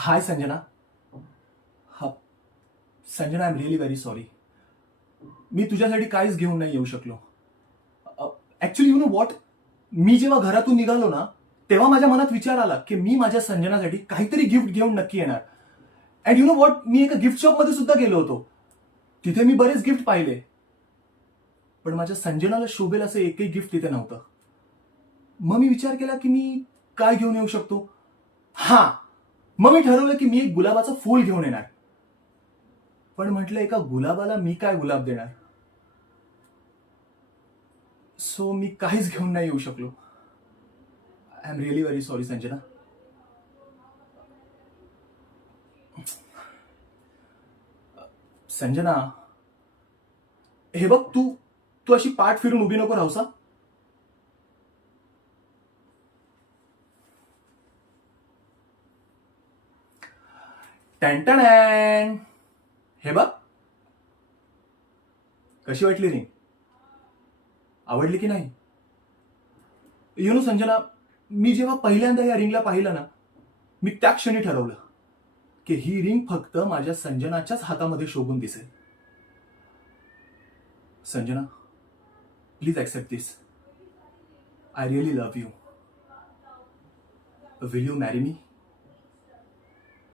हाय संजना. हा Sanjana, I am really very sorry. मी तुझ्यासाठी काहीच घेऊन नाही येऊ शकलो. ऍक्च्युली यू नो व्हॉट, मी जेव्हा घरातून निघालो ना, तेव्हा माझ्या मनात विचार आला की मी माझ्या संजनासाठी काहीतरी गिफ्ट घेऊन नक्की येणार. अँड यू नो व्हॉट, मी एका गिफ्ट शॉपमध्ये सुद्धा गेलो होतो. तिथे मी बरेच गिफ्ट पाहिले, पण माझ्या संजनाला शोभेल असं एकही गिफ्ट तिथे नव्हतं. मग मी विचार केला की मी काय घेऊन येऊ शकतो. मग मी ठरवलं की मी एक गुलाबाचं फूल घेऊन येणार. पण म्हटलं, एका गुलाबाला मी काय गुलाब देणार. सो मी काहीच घेऊन नाही येऊ शकलो. I am really very sorry Sanjana. Sanjana, हे बघ, तू तू अशी पाठ फिरून उभी नको राहूसा. टॅन. हे बघ, कशी वाटली रिंग? आवडली की नाही? यु नो संजना, मी जेव्हा पहिल्यांदा या रिंगला पाहिलं ना, मी त्या क्षणी ठरवलं की ही रिंग फक्त माझ्या संजनाच्याच हातामध्ये शोभून दिसेल. Sanjana, please accept this. I really love you. Will you marry me?